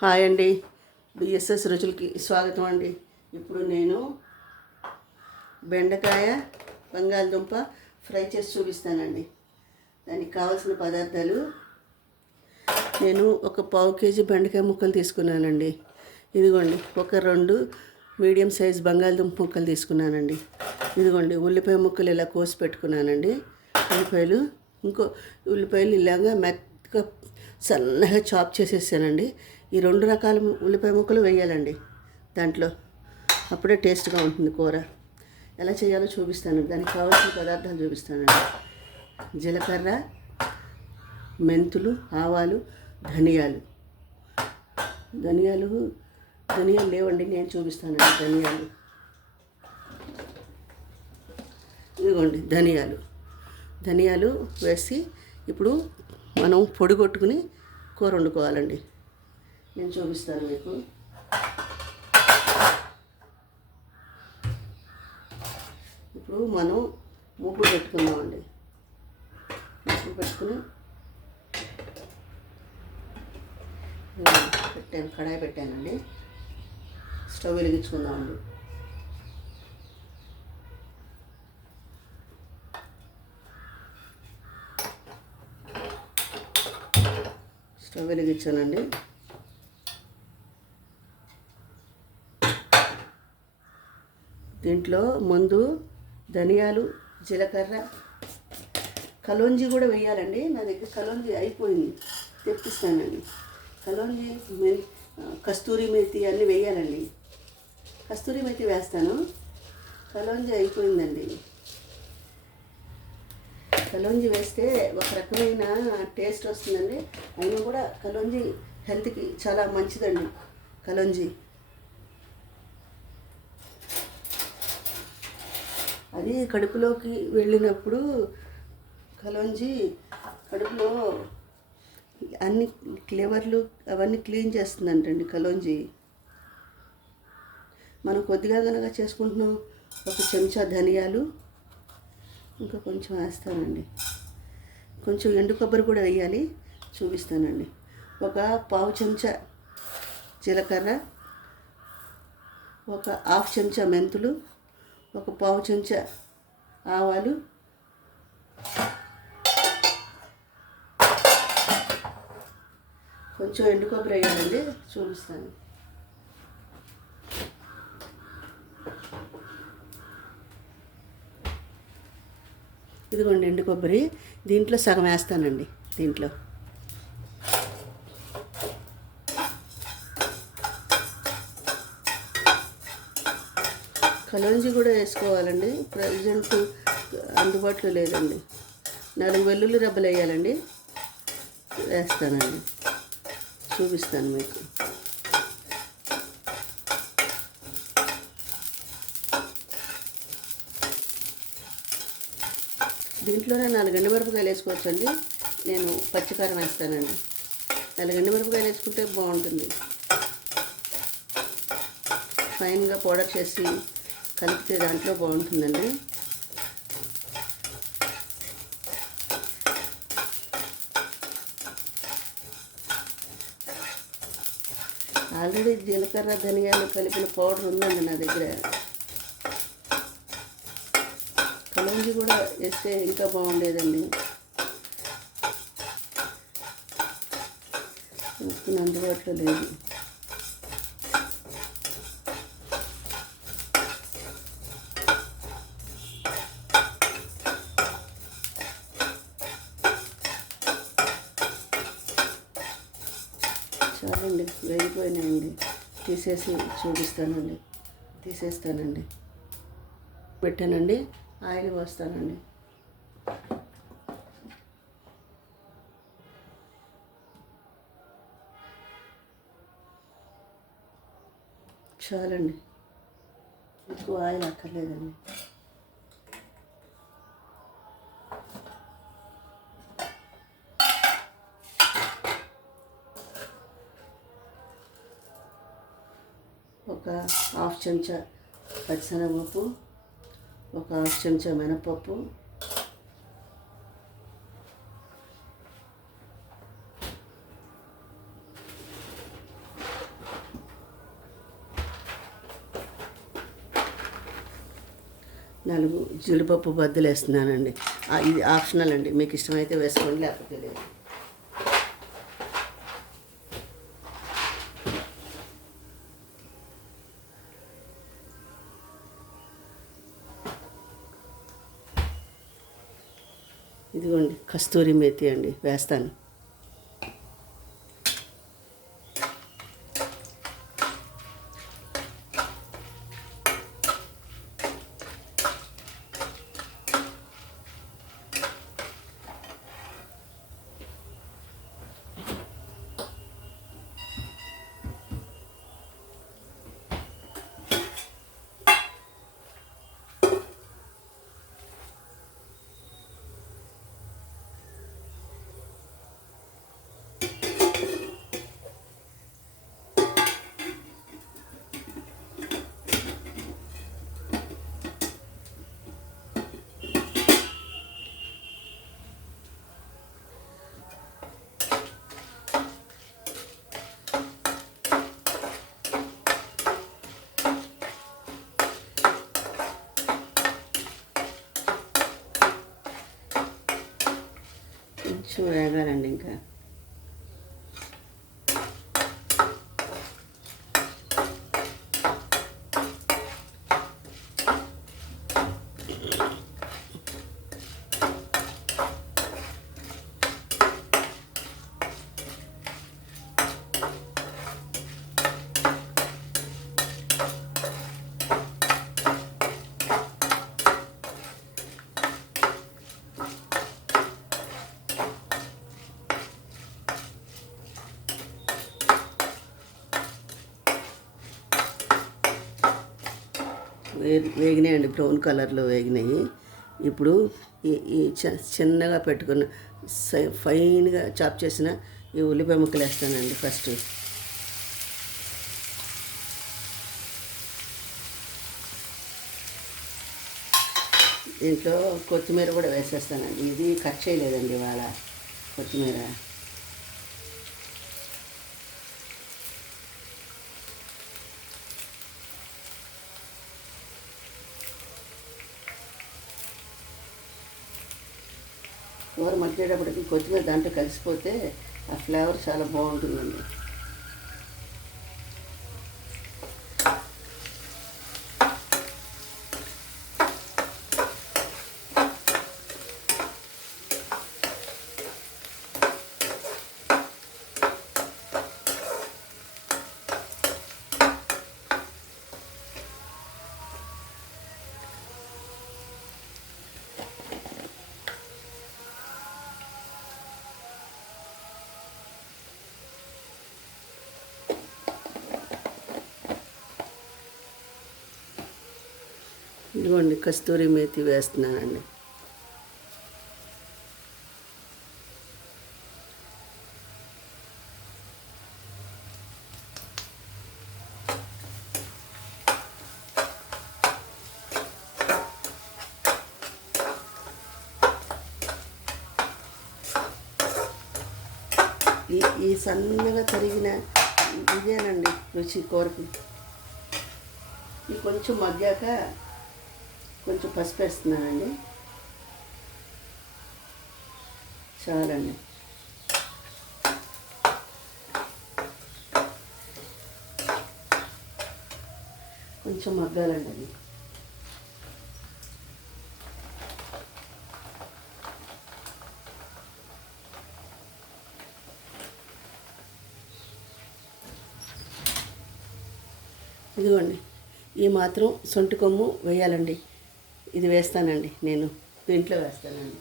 Hi అండి, BSS రుచులకి స్వాగతం అండి. ఇప్పుడు నేను బెండకాయ బంగాళదుంప ఫ్రై చేసి చూపిస్తానండి. దానికి కావాల్సిన పదార్థాలు, నేను ఒక పావు కేజీ బెండకాయ ముక్కలు తీసుకున్నానండి. ఇదిగోండి, ఒక 2 మీడియం సైజ్ బంగాళదుంప ముక్కలు తీసుకున్నానండి. ఇదిగోండి, ఉల్లిపాయ ముక్కలు ఇలా కోసి పెట్టుకున్నానండి. ఉల్లిపాయలు ఇలాగా మెత్తగా సన్నగా చాప్ చేసేసానండి. ఈ 2 రకాల ఉల్లిపాయ ముక్కలు వేయాలండి దాంట్లో, అప్పుడే టేస్ట్గా ఉంటుంది కూర. ఎలా చేయాలో చూపిస్తాను. దానికి కావాల్సిన పదార్థాలు చూపిస్తానండి. జీలకర్ర, మెంతులు, ఆవాలు, ధనియాలు లేవండి, నేను చూపిస్తానండి. ఇదిగోండి ధనియాలు వేసి ఇప్పుడు మనం పొడి కొట్టుకుని కూర వండుకోవాలండి. నేను చూపిస్తాను మీకు. ఇప్పుడు మనం మూపు పెట్టుకుందామండి. మూపు పెట్టుకుని కడాయి పెట్టానండి. స్టవ్ వెలిగించుకుందామండి. స్టవ్ వెలిగించానండి. దీంట్లో ముందు ధనియాలు, జీలకర్ర, కలోంజీ కూడా వేయాలండి. నా దగ్గర కలోంజీ అయిపోయింది, తెప్పిస్తానండి. కలోంజీ, కస్తూరి మేతి అన్నీ వేయాలండి. కస్తూరి మేతి వేస్తాను, కలోంజీ అయిపోయిందండి. కలోంజీ వేస్తే ఒక రకమైన టేస్ట్ వస్తుందండి. అయినా కూడా కలోంజీ హెల్త్కి చాలా మంచిదండి. కలోంజీ అది కడుపులోకి వెళ్ళినప్పుడు కలోంజీ కడుపులో అన్ని ఫ్లేవర్లు అవన్నీ క్లీన్ చేస్తుందంటండి కలోంజీ. మనం కొద్దిగా కనుక చేసుకుంటున్నాం. ఒక చెంచా ధనియాలు, ఇంకా కొంచెం వేస్తానండి. కొంచెం ఎండు కొబ్బరి కూడా వేయాలి, చూపిస్తానండి. ఒక పావు చెంచా జీలకర్ర, ఒక హాఫ్ చెంచా మెంతులు, ఒక పావు చెంచా ఆవాలు, కొంచెం ఎండు కొబ్బరి వేయాలండి, చూపిస్తాను. ఇదిగోండి ఎండు కొబ్బరి, దీంట్లో సగం వేస్తానండి. దీంట్లో కలోంజీ కూడా వేసుకోవాలండి. ప్రజెంట్ అందుబాటులో లేదండి. 4 వెల్లుల్లి రెబ్బలు వేయాలండి, వేస్తానండి, చూపిస్తాను మీకు. దీంట్లోనే 4 ఎండుమిరపకాయలు వేసుకోవచ్చండి. నేను పచ్చికారం వేస్తానండి. 4 ఎండుమిరపకాయలు వేసుకుంటే బాగుంటుంది. ఫైన్గా పౌడర్ చేసి కలిపితే దాంట్లో బాగుంటుందండి. ఆల్రెడీ జీలకర్ర ధనియాలు కలిపిన పౌడర్ ఉందండి నా దగ్గర. కలోంజీ కూడా వేస్తే ఇంకా బాగుండేదండి. అందుబాటులో లేదు. చాలండి, వేగిపోయినాయండి. తీసేస్తానండి. పెట్టానండి, ఆయిల్ పోస్తానండి. చాలండి, ఎక్కువ ఆయిల్ అక్కర్లేదండి. ఒక హాఫ్ చెంచా పచ్చిశనగపప్పు, ఒక హాఫ్ చెంచా మినపప్పు, 4 జీడిపప్పు బద్దలు వేస్తున్నానండి. ఇది ఆప్షనల్ అండి, మీకు ఇష్టమైతే వేసుకోండి, లేకపోతే లేదు. ఇదిగోండి కస్తూరి మేతి అండి, వేస్తాను. కొంచెం వేగాలండి ఇంకా. వేగినాయండి, బ్రౌన్ కలర్లో వేగినాయి. ఇప్పుడు ఈ చిన్నగా పెట్టుకున్న ఫైన్గా చాప్ చేసిన ఈ ఉల్లిపాయ ముక్కలు వేస్తానండి ఫస్ట్. దీంట్లో కొత్తిమీర కూడా వేసేస్తానండి. ఇది కట్ చేయలేదండి ఇవాళ కొత్తిమీర. కూర మగ్గేటప్పటికి కొత్తిమీర దాంట్లో కలిసిపోతే ఆ ఫ్లేవర్ చాలా బాగుంటుందండి. ఇదిగోండి కస్తూరి మేతి వేస్తున్నానండి. ఈ సన్నగా తరిగిన ఇదేనండి రుచి కూరకి. ఇది కొంచెం మగ్గాక కొంచెం పసుపు వేస్తున్నానండి, చాలండి. కొంచెం మగ్గాలండి అది. ఇదిగోండి ఈ మాత్రం సొంటి కొమ్ము వేయాలండి. ఇది వేస్తానండి, నేను దీంట్లో వేస్తానండి.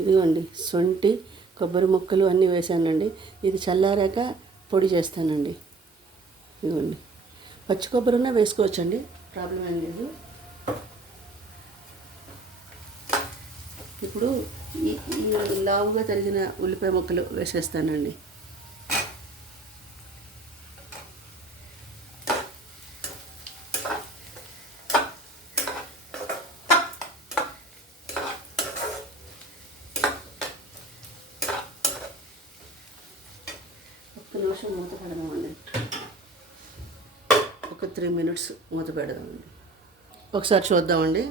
ఇదిగోండి శొంఠి కొబ్బరి ముక్కలు అన్నీ వేసానండి. ఇది చల్లారాక పొడి చేస్తానండి. ఇదిగోండి పచ్చి కొబ్బరి ఉన్నా వేసుకోవచ్చండి, ప్రాబ్లం ఏం లేదు. ఇప్పుడు ఈ లావుగా తరిగిన ఉల్లిపాయ ముక్కలు వేసేస్తానండి. ఒక్క నిమిషం మూత పెడదామండి. ఒక 3 minutes మూత పెడదామండి. ఒకసారి చూద్దామండి.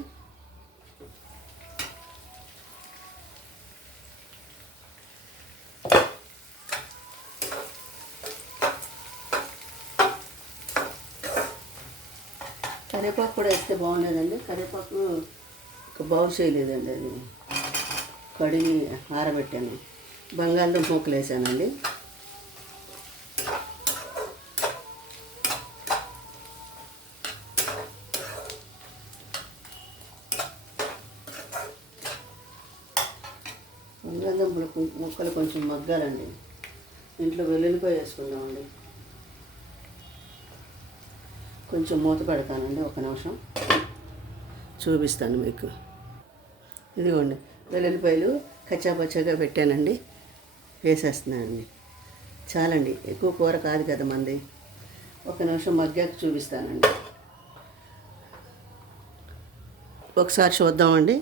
కరివేపాకు కూడా వేస్తే బాగుండేదండి. కరివేపాకు బాగు చేయలేదండి, అది కడిగి ఆరబెట్టాను. బంగాళదుంప ముక్కలు వేసానండి. బంగాళదుంపలు ముక్కలు కొంచెం మగ్గాలండి. ఇంట్లో వెల్లుల్లిపాయ వేసుకుందామండి. కొంచెం మూత పెడతానండి, ఒక నిమిషం చూపిస్తాను మీకు. ఇదిగోండి వెల్లుల్లిపాయలు కచ్చాపచ్చాగా పెట్టానండి, వేసేస్తున్నానండి. చాలండి, ఎక్కువ కూర కాదు కదా మంది. ఒక నిమిషం మగ్గాక చూపిస్తానండి. ఒకసారి చూద్దామండి.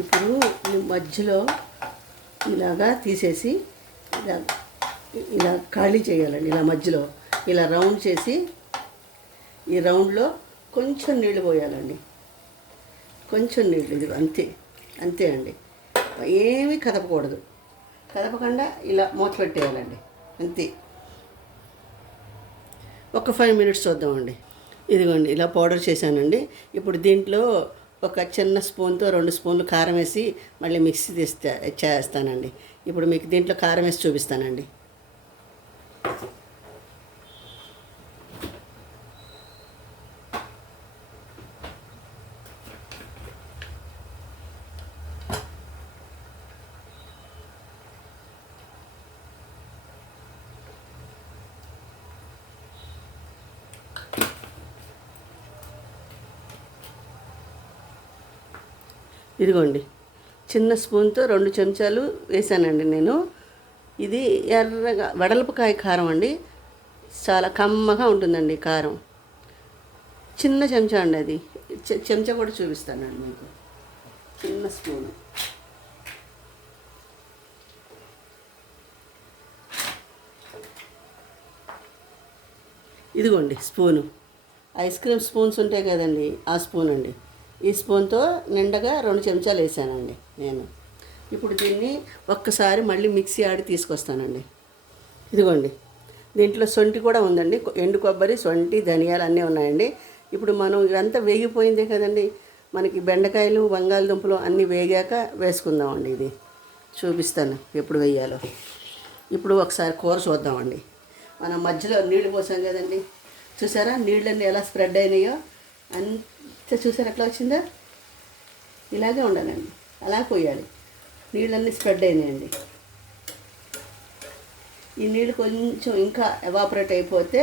ఇప్పుడు ఈ మధ్యలో ఇలాగా తీసేసి ఇలా ఖాళీ చేయాలండి. ఇలా మధ్యలో ఇలా రౌండ్ చేసి ఈ రౌండ్లో కొంచెం నీళ్ళు పోయాలండి. కొంచెం నీళ్ళు, ఇది అంతే అంతే అండి. ఏమీ కదపకూడదు. కదపకుండా ఇలా మూత పెట్టేయాలండి, అంతే. ఒక 5 minutes చూద్దామండి. ఇదిగోండి ఇలా పౌడర్ చేశానండి. ఇప్పుడు దీంట్లో ఒక చిన్న స్పూన్తో 2 స్పూన్లు కారం వేసి మళ్ళీ మిక్సీ చేస్తానండి. ఇప్పుడు మీకు దీంట్లో కారం వేసి చూపిస్తానండి. ఇదిగోండి చిన్న స్పూన్తో 2 చెంచాలు వేసానండి నేను. ఇది ఎర్రగా వెడల్పుకాయ కారం అండి, చాలా కమ్మగా ఉంటుందండి కారం. చిన్న చెంచా అండి, అది చెంచా కూడా చూపిస్తానండి మీకు. చిన్న స్పూను. ఇదిగోండి స్పూను. ఐస్ క్రీమ్ స్పూన్స్ ఉంటాయి కదండి, ఆ స్పూన్ అండి. ఈ స్పూన్తో నిండగా 2 చెంచాలు వేసానండి నేను. ఇప్పుడు దీన్ని ఒక్కసారి మళ్ళీ మిక్సీ ఆడి తీసుకొస్తానండి. ఇదిగోండి దీంట్లో శొంఠి కూడా ఉందండి, ఎండు కొబ్బరి, శొంఠి, ధనియాలు అన్నీ ఉన్నాయండి. ఇప్పుడు మనం ఇదంతా వేగిపోయిందే కదండి, మనకి బెండకాయలు బంగాళదుంపలు అన్నీ వేగాక వేసుకుందామండి. ఇది చూపిస్తాను ఎప్పుడు వేయాలో. ఇప్పుడు ఒకసారి కూర చూద్దామండి. మనం మధ్యలో నీళ్లు పోసాం కదండి, చూసారా నీళ్ళన్నీ ఎలా స్ప్రెడ్ అయినాయో, అంతే చూసారా ఎట్లా వచ్చిందో. ఇలాగే ఉండాలండి, అలా పోయాలి. నీళ్ళన్నీ స్ప్రెడ్ అయినాయండి. ఈ నీళ్ళు కొంచెం ఇంకా ఎవాపరేట్ అయిపోతే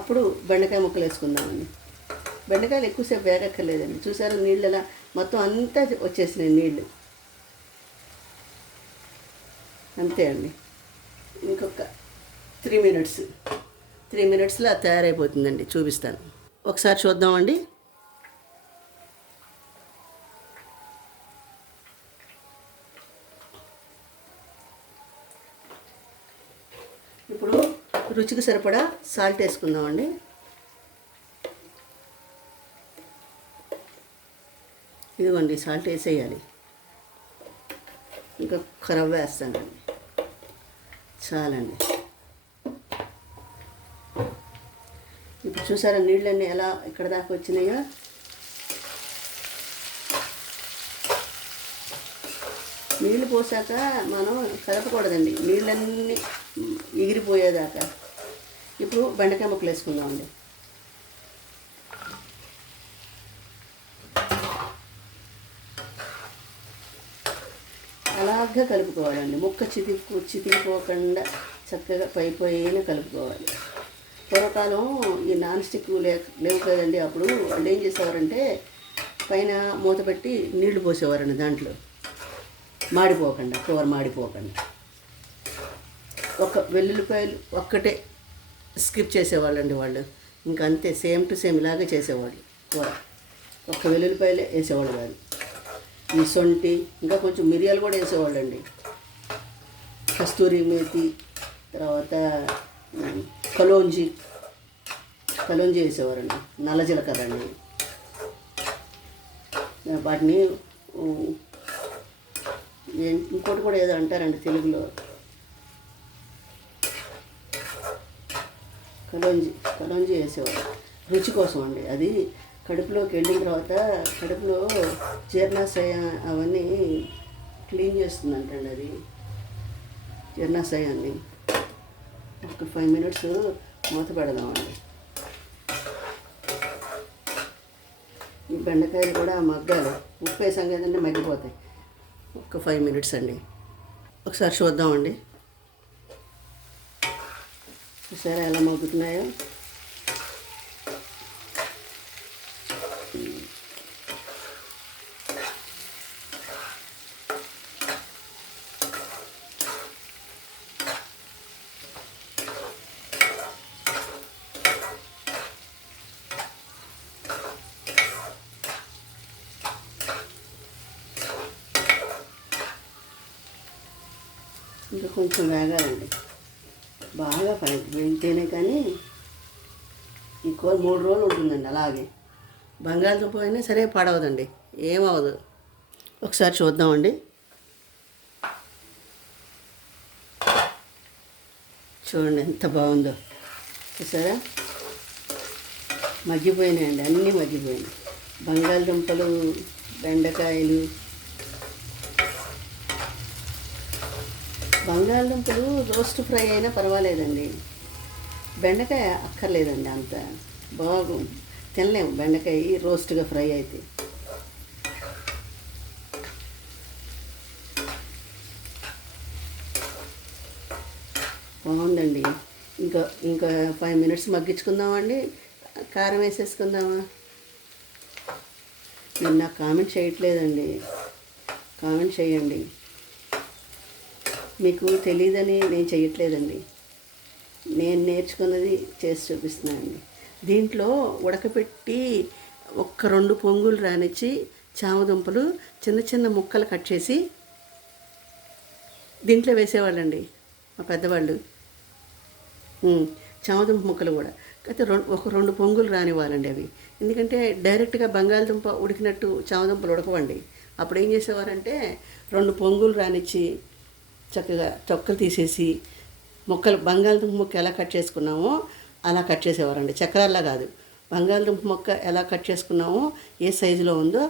అప్పుడు బెండకాయ ముక్కలు వేసుకుందామండి. బెండకాయలు ఎక్కువసేపు వేగక్కర్లేదండి. చూసారా నీళ్ళు ఎలా మొత్తం అంతా వచ్చేసినాయి నీళ్ళు, అంతే అండి. ఇంకొక 3 minutesలో అది తయారైపోతుందండి, చూపిస్తాను. ఒకసారి చూద్దామండి. ఇప్పుడు రుచికి సరిపడా సాల్ట్ వేసుకుందామండి. ఇదిగోండి సాల్ట్ వేసేయాలి. ఇంకా రవ్వ వేస్తానండి, చాలండి. ఇప్పుడు చూసారా నీళ్ళన్నీ ఎలా ఇక్కడ దాకా వచ్చినాయో. నీళ్ళు పోసాక మనం కలపకూడదండి, నీళ్ళన్నీ ఎగిరిపోయేదాకా. ఇప్పుడు బెండకాయ ముక్కలు వేసుకుందామండి. అలాగా కలుపుకోవాలండి. ముక్క చితికిపోకుండా చక్కగా పైన కలుపుకోవాలి. పూర్వకాలం ఈ నాన్ స్టిక్ లేవు కదండి, అప్పుడు వాళ్ళు ఏం చేసేవారంటే పైన మూత పెట్టి నీళ్లు పోసేవారండి దాంట్లో, మాడిపోకుండా, కూర మాడిపోకుండా. ఒక వెల్లుల్లిపాయలు ఒక్కటే స్కిప్ చేసేవాళ్ళండి వాళ్ళు, ఇంకా అంతే, సేమ్ టు సేమ్ ఇలాగే చేసేవాళ్ళు కూర. ఒక్క వెల్లుల్లిపాయలే వేసేవాళ్ళు కాదు. ఈ సొంటి ఇంకా కొంచెం మిరియాలు కూడా వేసేవాళ్ళండి, కస్తూరి మేతి, తర్వాత కలోంజి వేసేవారండి, నల్ల జీలకర్ర అండి. వాటిని ఇంకోటి కూడా ఏదో అంటారండి తెలుగులో, కలోంజి వేసేవారు రుచి కోసం అండి. అది కడుపులోకి వెళ్ళిన తర్వాత కడుపులో జీర్ణాశయ అవన్నీ క్లీన్ చేస్తుందంటండి అది, జీర్ణాశయాన్ని. ఒక 5 minutes మూత పెడదామండి. ఈ బెండకాయలు కూడా మగ్గాలి, ఉప్పు వేసాం కదండి, మగ్గిపోతాయి. ఒక 5 minutes అండి. ఒకసారి చూద్దామండి, చూసారా ఎలా మగ్గుతున్నాయో. ఇంకా కొంచెం వేగాలండి, బాగా వేగితేనే కానీ ఈ కూర 3 రోజులు ఉంటుందండి. అలాగే బంగాళదుంప అయినా సరే పాడవదండి, ఏమవదు. ఒకసారి చూద్దామండి. చూడండి ఎంత బాగుందో, చూసారా, మగ్గిపోయినాయండి, అన్నీ మగ్గిపోయినాయి. బంగాళదుంపలు, బెండకాయలు, బంగాళదుంపలు రోస్ట్ ఫ్రై అయినా పర్వాలేదండి, బెండకాయ అక్కర్లేదండి, అంత తినలేము బెండకాయ రోస్ట్గా ఫ్రై అయితే. బాగుందండి. ఇంకా 5 minutes మగ్గించుకుందామండి. కారం వేసేసుకుందామా? నేను నాకు కామెంట్ చేయట్లేదండి, కామెంట్ చేయండి. మీకు తెలియదని నేను చేయట్లేదండి, నేను నేర్చుకున్నది చేసి చూపిస్తున్నానండి. దీంట్లో ఉడకపెట్టి 1-2 పొంగులు రానిచ్చి చామదుంపలు చిన్న చిన్న ముక్కలు కట్ చేసి దీంట్లో వేసేవాళ్ళండి మా పెద్దవాళ్ళు. చామదుంప ముక్కలు కూడా అయితే 1-2 పొంగులు రానివ్వాలండి అవి, ఎందుకంటే డైరెక్ట్గా బంగాళదుంప ఉడికినట్టు చామదుంపలు ఉడకవండి. అప్పుడు ఏం చేసేవారంటే 2 పొంగులు రానిచ్చి చక్కగా తొక్కలు తీసేసి ముక్కలు, బంగాళదుంప ముక్క ఎలా కట్ చేసుకున్నామో అలా కట్ చేసేవారండి, చక్రాల్లా కాదు. బంగాళదుంప ముక్క ఎలా కట్ చేసుకున్నామో ఏ సైజులో ఉందో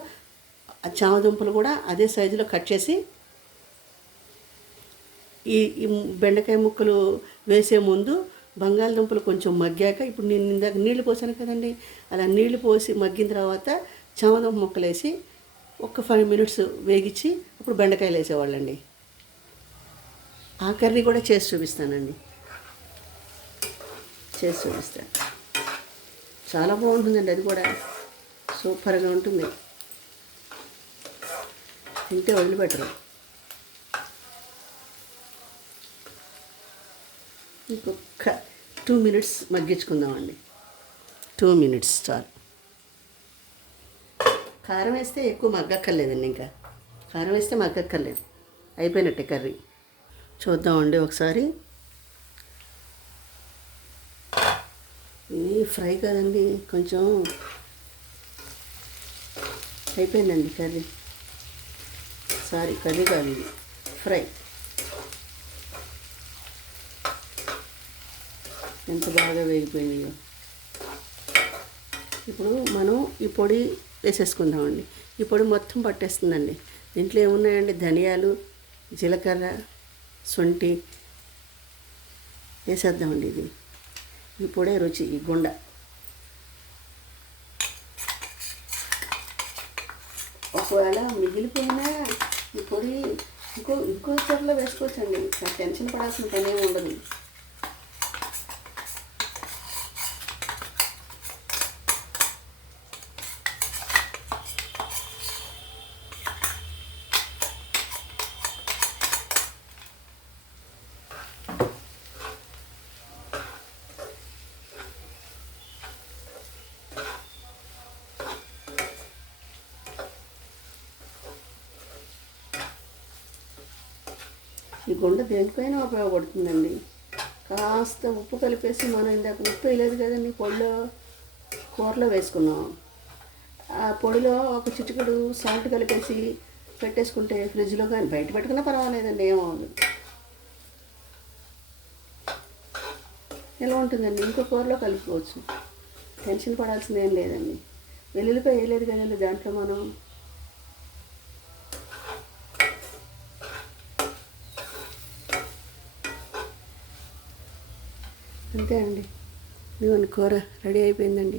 ఆ చామదుంపలు కూడా అదే సైజులో కట్ చేసి ఈ బెండకాయ ముక్కలు వేసే ముందు బంగాళదుంపలు కొంచెం మగ్గాక, ఇప్పుడు నేను ఇందాక నీళ్లు పోసాను కదండి, అలా నీళ్లు పోసి మగ్గిన తర్వాత చామదుంప ముక్కలు వేసి ఒక 5 minutes వేగించి అప్పుడు బెండకాయలు వేసేవాళ్ళండి. ఆ కర్రీ కూడా చేసి చూపిస్తానండి, చేసి చూపిస్తాను. చాలా బాగుంటుందండి, అది కూడా సూపర్గా ఉంటుంది, తింటే వదిలిపెట్టరు. ఇంకొక 2 minutes మగ్గించుకుందామండి, 2 minutes చాలు. కారం వేస్తే ఎక్కువ మగ్గక్కర్లేదండి, ఇంకా కారం వేస్తే మగ్గక్కర్లేదు, అయిపోయినట్టే కర్రీ. చూద్దామండి ఒకసారి. ఇది ఫ్రై కదండి, కొంచెం అయిపోయిందండి కర్రీ. కర్రీ కాదు, ఇది ఫ్రై. ఎంత బాగా వేగిపోయినాయో. ఇప్పుడు మనం ఈ పొడి వేసేసుకుందామండి. ఈ పొడి మొత్తం పట్టేస్తుందండి. దీంట్లో ఏమున్నాయండి, ధనియాలు, జీలకర్ర, శొంఠి వేసేద్దామండి. ఈ పొడే రుచి, ఈ గుండ. ఒకవేళ మిగిలిపోయినా ఈ పొడి ఇంకో చోట్ల వేసుకోవచ్చండి. టెన్షన్ పడాల్సిన పని ఏమి ఉండదు. ఈ గుండ దేనికైనా ఉపయోగపడుతుందండి. కాస్త ఉప్పు కలిపేసి, మనం ఇందాక ఉప్పు వేయలేదు కదండి, కూరలో వేసుకున్నాం. ఆ పొడిలో ఒక చిటికెడు సాల్ట్ కలిపేసి పెట్టేసుకుంటే ఫ్రిడ్జ్లో కానీ బయట పెట్టుకున్నా పర్వాలేదండి, ఏమవుతుంది. ఎలా ఉంటుందండి, ఇంకో కూరలో కలుపుకోవచ్చు. టెన్షన్ పడాల్సింది ఏం లేదండి. వెల్లుల్లిపాయ వేయలేదు కదండి దాంట్లో మనం. అంతే అండి. ఇదిగోండి కూర రెడీ అయిపోయిందండి.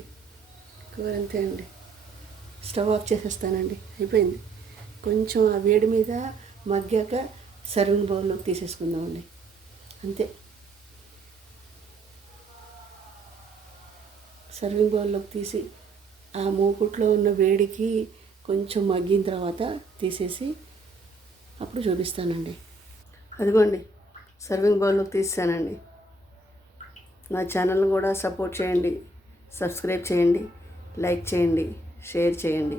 కూర అంతే అండి. స్టవ్ ఆఫ్ చేసేస్తానండి. అయిపోయింది. కొంచెం ఆ వేడి మీద మగ్గాక సర్వింగ్ బౌల్లోకి తీసేసుకుందామండి. అంతే. సర్వింగ్ బౌల్లోకి తీసి ఆ మూకుట్లో ఉన్న వేడికి కొంచెం మగ్గిన తర్వాత తీసేసి అప్పుడు చూపిస్తానండి. అదిగోండి సర్వింగ్ బౌల్లోకి తీసానండి. నా ఛానల్ని కూడా సపోర్ట్ చేయండి, సబ్స్క్రైబ్ చేయండి, లైక్ చేయండి, షేర్ చేయండి.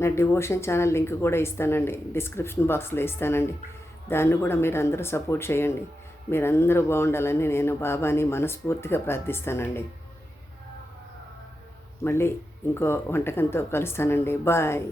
నా డివోషన్ ఛానల్ లింక్ కూడా ఇస్తానండి, డిస్క్రిప్షన్ బాక్స్లో ఇస్తానండి. దాన్ని కూడా మీరు అందరూ సపోర్ట్ చేయండి. మీరందరూ బాగుండాలని నేను బాబాని మనస్ఫూర్తిగా ప్రార్థిస్తానండి. మళ్ళీ ఇంకో వంటకంతో కలుస్తానండి. బాయ్.